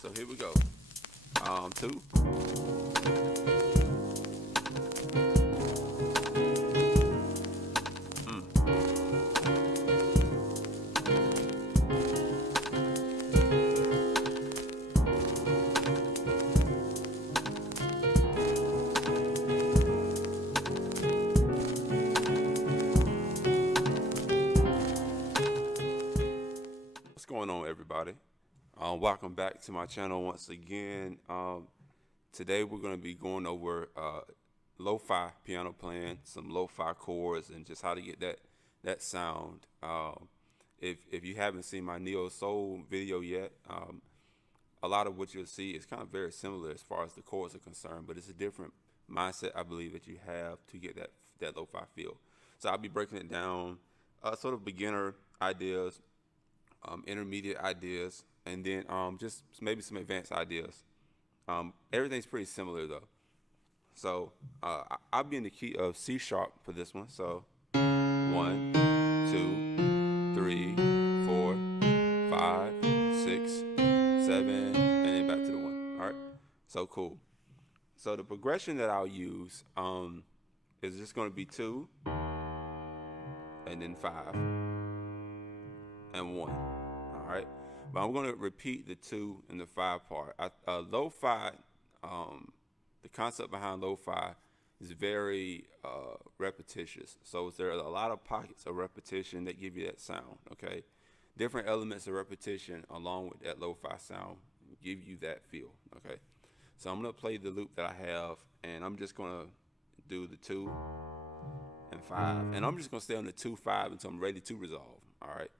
So here we go. Two. What's going on, everybody? Welcome back to my channel once again. Today we're going to be going over lo-fi piano playing, some lo-fi chords, and just how to get that sound. If you haven't seen my neo soul video yet, a lot of what you'll see is kind of very similar as far as the chords are concerned, but it's a different mindset, I believe, that you have to get that lo-fi feel. So I'll be breaking it down, sort of beginner ideas, intermediate ideas, and then just maybe some advanced ideas. Everything's pretty similar though. So I'll be in the key of C sharp for this one. So 1, 2, 3, 4, 5, 6, 7, and then back to the 1. All right. So cool. So the progression that I'll use is just going to be 2, and then 5, and 1. All right. But I'm going to repeat the 2 and the 5 part. Lo-fi, the concept behind lo-fi is very repetitious. So there are a lot of pockets of repetition that give you that sound, okay? Different elements of repetition along with that lo-fi sound give you that feel, okay? So I'm going to play the loop that I have, and I'm just going to do the 2 and 5. And I'm just going to stay on the 2, 5 until I'm ready to resolve, all right?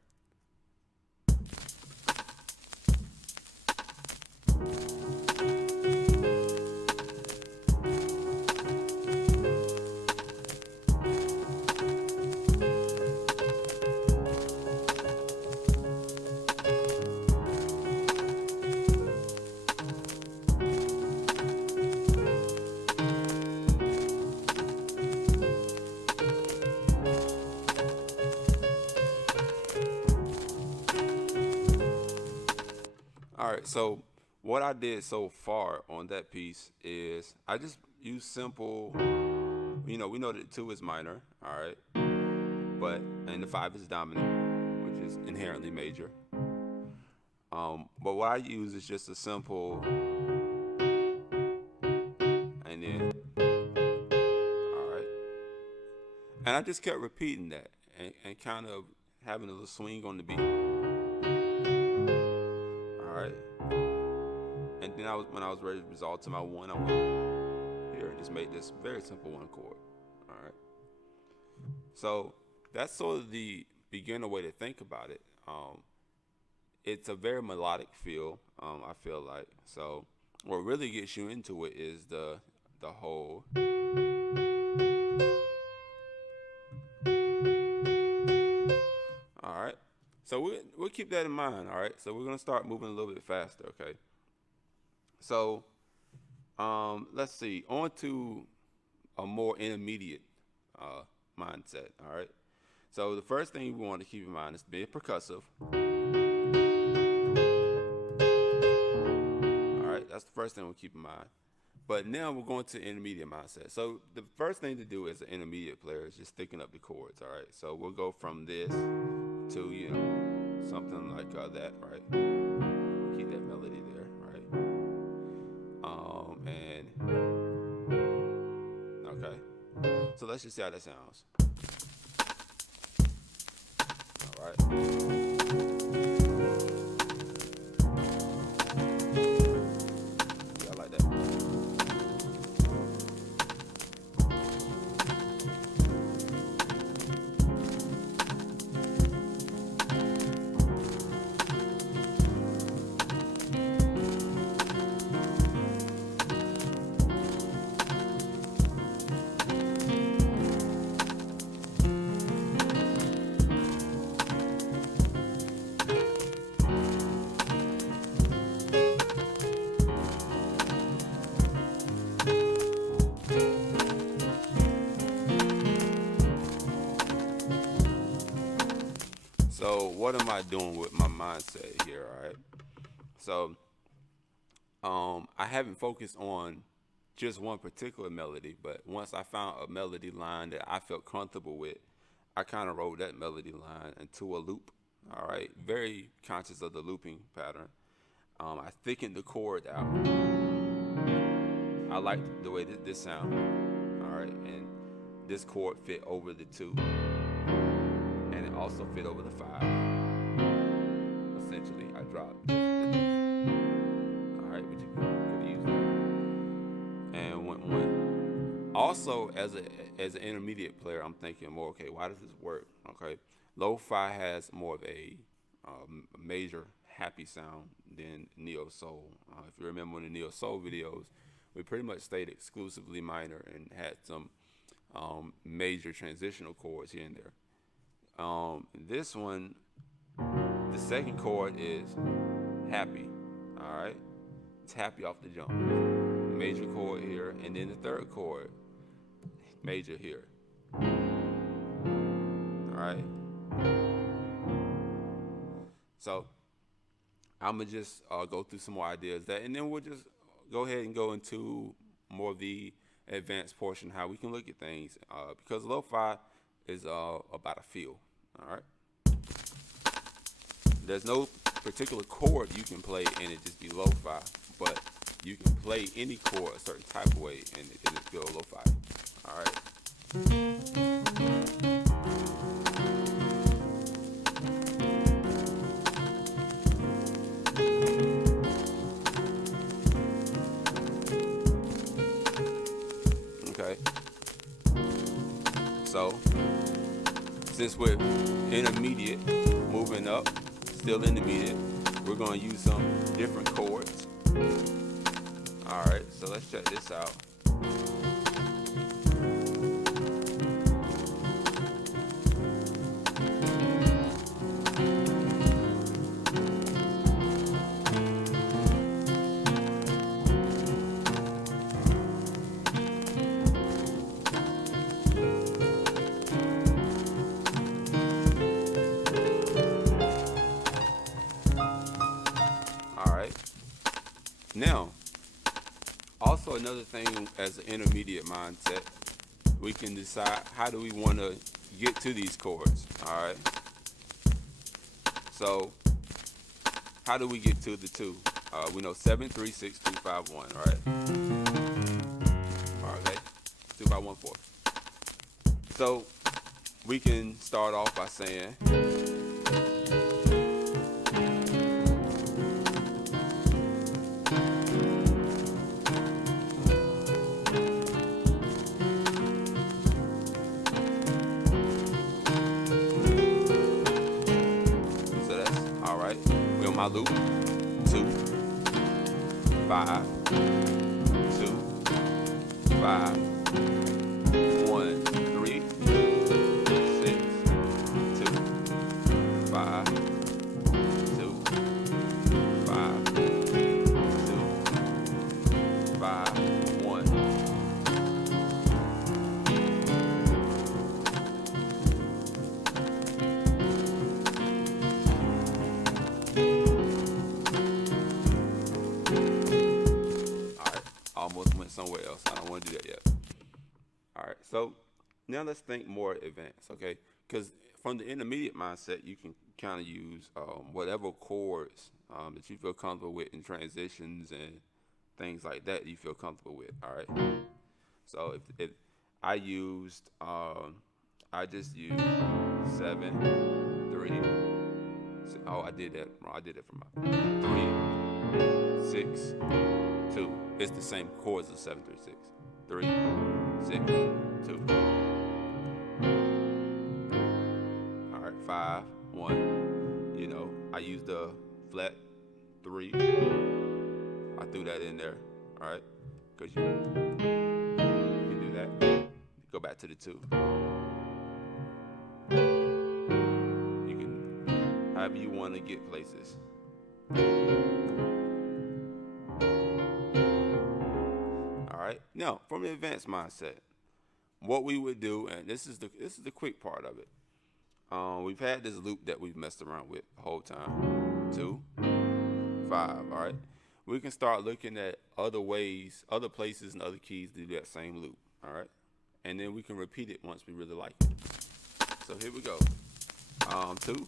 All right, so what I did so far on that piece is I just used simple, we know that 2 is minor, all right, and the 5 is dominant, which is inherently major. But what I use is just a simple, and then, all right, and I just kept repeating that and kind of having a little swing on the beat. Right. And then when I was ready to resolve to my 1, I went here and just made this very simple 1 chord. All right. So that's sort of the beginner way to think about it. It's a very melodic feel, I feel like. So what really gets you into it is the whole. All right. So we'll keep that in mind, all right? So we're going to start moving a little bit faster, okay? So let's see, on to a more intermediate mindset, all right? So the first thing we want to keep in mind is being percussive. All right, that's the first thing we'll keep in mind. But now we're going to intermediate mindset. So the first thing to do as an intermediate player is just thicken up the chords, all right? So we'll go from this to, something like that, right? We'll keep that melody there, right? Okay. So let's just see how that sounds. All right. Yeah, I like that. So what am I doing with my mindset here, all right? So I haven't focused on just one particular melody, but once I found a melody line that I felt comfortable with, I kind of wrote that melody line into a loop. All right, very conscious of the looping pattern. I thickened the chord out. I liked the way this sound. All right, and this chord fit over the 2, and it also fit over the 5. Essentially, I dropped this. All right, but you could use that. And when also as an intermediate player, I'm thinking more, okay, why does this work? Okay, lo-fi has more of a major happy sound than neo soul. If you remember in the neo soul videos, we pretty much stayed exclusively minor and had some major transitional chords here and there. This one, the second chord is happy. All right, it's happy off the jump. Major chord here, and then the third chord, major here. All right. So I'm gonna just go through some more ideas that, and then we'll just go ahead and go into more of the advanced portion, how we can look at things, because lo-fi is about a feel. All right. There's no particular chord you can play and it just be lo-fi, but you can play any chord a certain type of way and it feel lo-fi. All right. Okay. So, since we're intermediate, moving up, still intermediate, we're going to use some different chords. All right, so let's check this out. Now, also another thing as an intermediate mindset, we can decide how do we want to get to these chords, all right? So, how do we get to the 2? We know 7, 3, 6, 2, 5, 1, all right? Okay, 2, 5, 1, 4. So, we can start off by saying, my loop, 2, 5, 2, 5, 1, 3, 6, 2, 5, 2, 5, 2, 5, 1. Almost went somewhere else. I don't want to do that yet. All right, so now let's think more advanced, okay? Because from the intermediate mindset, you can kind of use whatever chords that you feel comfortable with in transitions and things like that you feel comfortable with, all right? So if I used, I just used 7, 3, oh, I did that wrong. I did it from my 3, 6, 2. It's the same chords as 7, 3, 6. 3, 6, 2. All right, 5, 1. You know, I used the flat 3. I threw that in there, all right? Because you can do that. Go back to the 2. You can, however you want to get places. Now, from the advanced mindset, what we would do, and this is the quick part of it. We've had this loop that we've messed around with the whole time. 2, 5. All right. we can start looking at other ways, other places, and other keys to do that same loop. All right, and then we can repeat it once we really like it. So here we go. 2.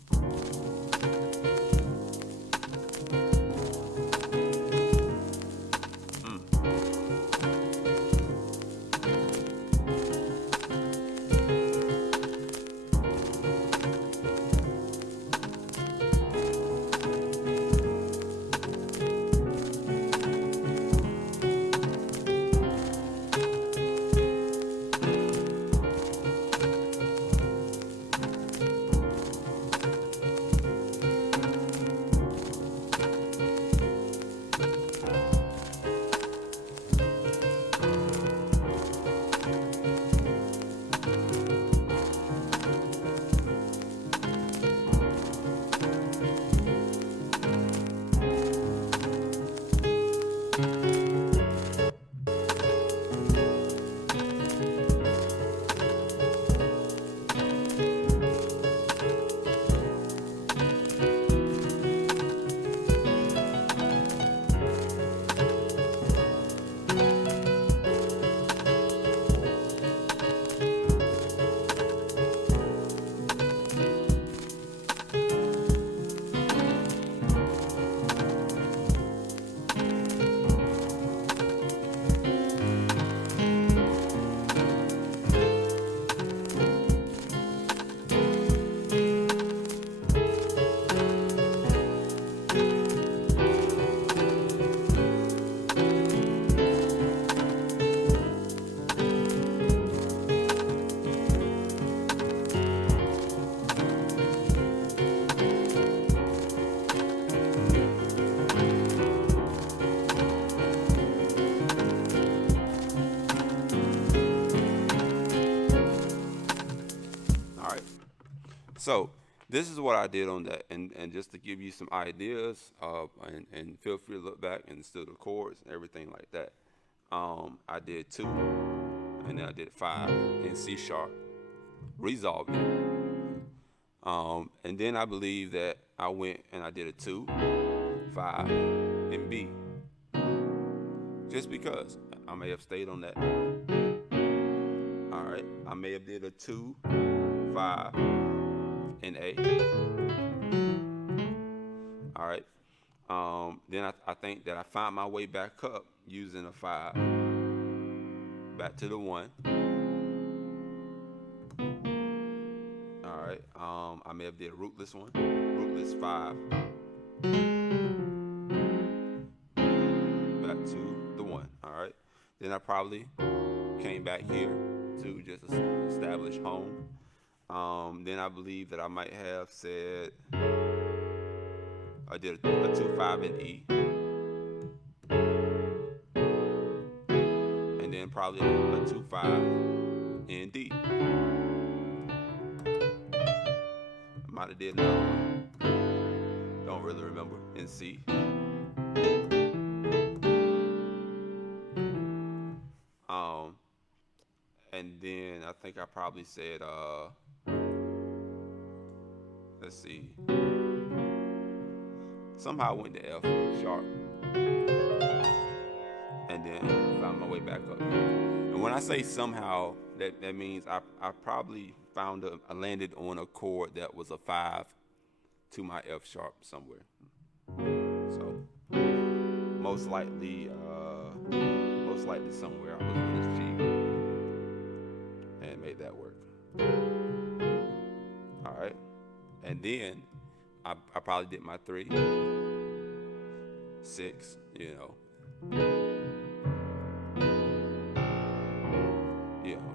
So this is what I did on that, and just to give you some ideas, and feel free to look back and still the chords and everything like that. I did 2, and then I did 5 in C sharp, resolved it. And then I believe that I went and I did a 2, 5, in B, just because I may have stayed on that. All right, I may have did a 2, 5. In A. All right. Then I think that I found my way back up using a 5, back to the 1. All right. I may have did a rootless 1, rootless 5, back to the 1. All right. Then I probably came back here to just establish home. Then I believe that I might have said I did a 2, 5 in E, and then probably a 2, 5 in D. I might have did another one, don't really remember, in C. And then I think I probably said let's see. Somehow I went to F sharp, and then found my way back up here. And when I say somehow, that means I probably I landed on a chord that was a 5 to my F sharp somewhere. So most likely somewhere I was on this G and made that work. All right. And then I probably did my 3, 6,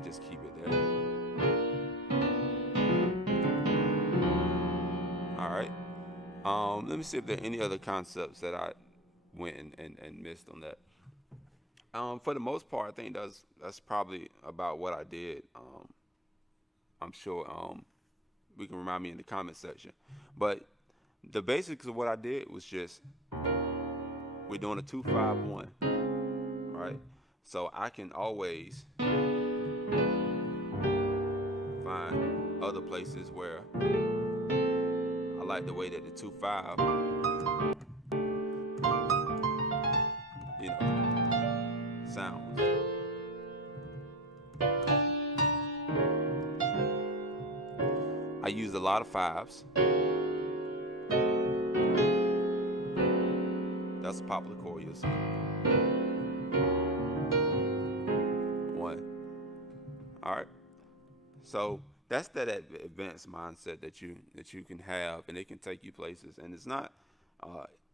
just keep it there. All right. Let me see if there are any other concepts that I went and missed on that. For the most part, I think that's probably about what I did. I'm sure we can remind me in the comment section. But the basics of what I did was just, we're doing a 2, 5, 1, right? So I can always find other places where I like the way that the 2, 5 use a lot of fives. That's a popular chord you'll see. One. All right. So that's that advanced mindset that you can have, and it can take you places. And it's not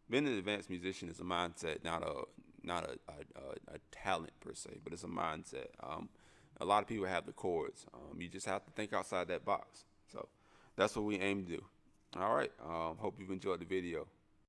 being an advanced musician is a mindset, not a talent per se, but it's a mindset. A lot of people have the chords. You just have to think outside that box. So that's what we aim to do. All right. Hope you've enjoyed the video.